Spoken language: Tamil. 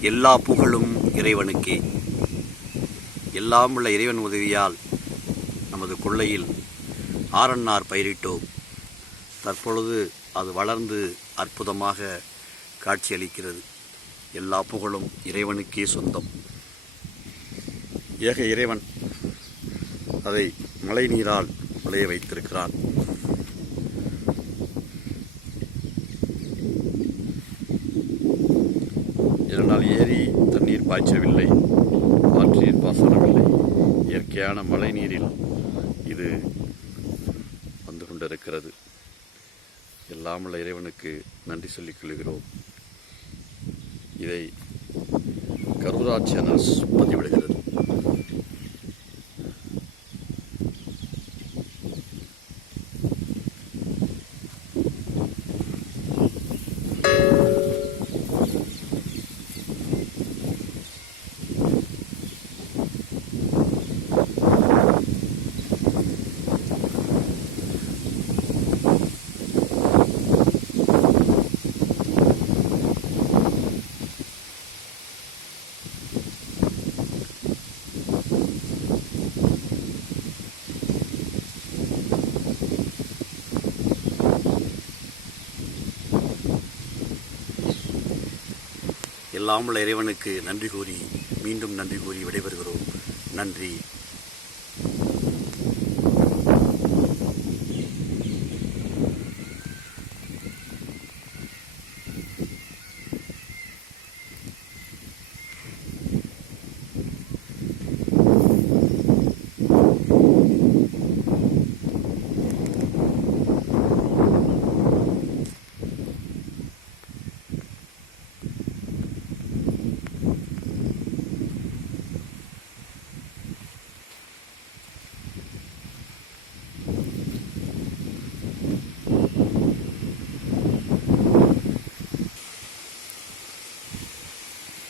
எல்லா புகழும் இறைவனுக்கே. எல்லாம் உள்ள இறைவன் உதவியால் நமது கொள்ளையில் ஆரன்னார் பயிரிட்டோம். தற்பொழுது அது வளர்ந்து அற்புதமாக காட்சியளிக்கிறது. எல்லா புகழும் இறைவனுக்கே சொந்தம். ஏக இறைவன் அதை மழை நீரால் விளைய வைத்திருக்கிறான். இதனால் ஏரி தண்ணீர் பாய்ச்சவில்லை ஆற்றீர் பாசனவில்லை. இயற்கையான மழை நீரில் இது வந்து கொண்டிருக்கிறது. எல்லாம் உள்ள இறைவனுக்கு நன்றி சொல்லிக் கொள்கிறோம். இதை கரூரா சேனல்ஸ் பதிவிடுகிறது. எல்லாம் உள்ள இறைவனுக்கு நன்றி கூறி மீண்டும் நன்றி கூறி விடைபெறுகிறோம். நன்றி.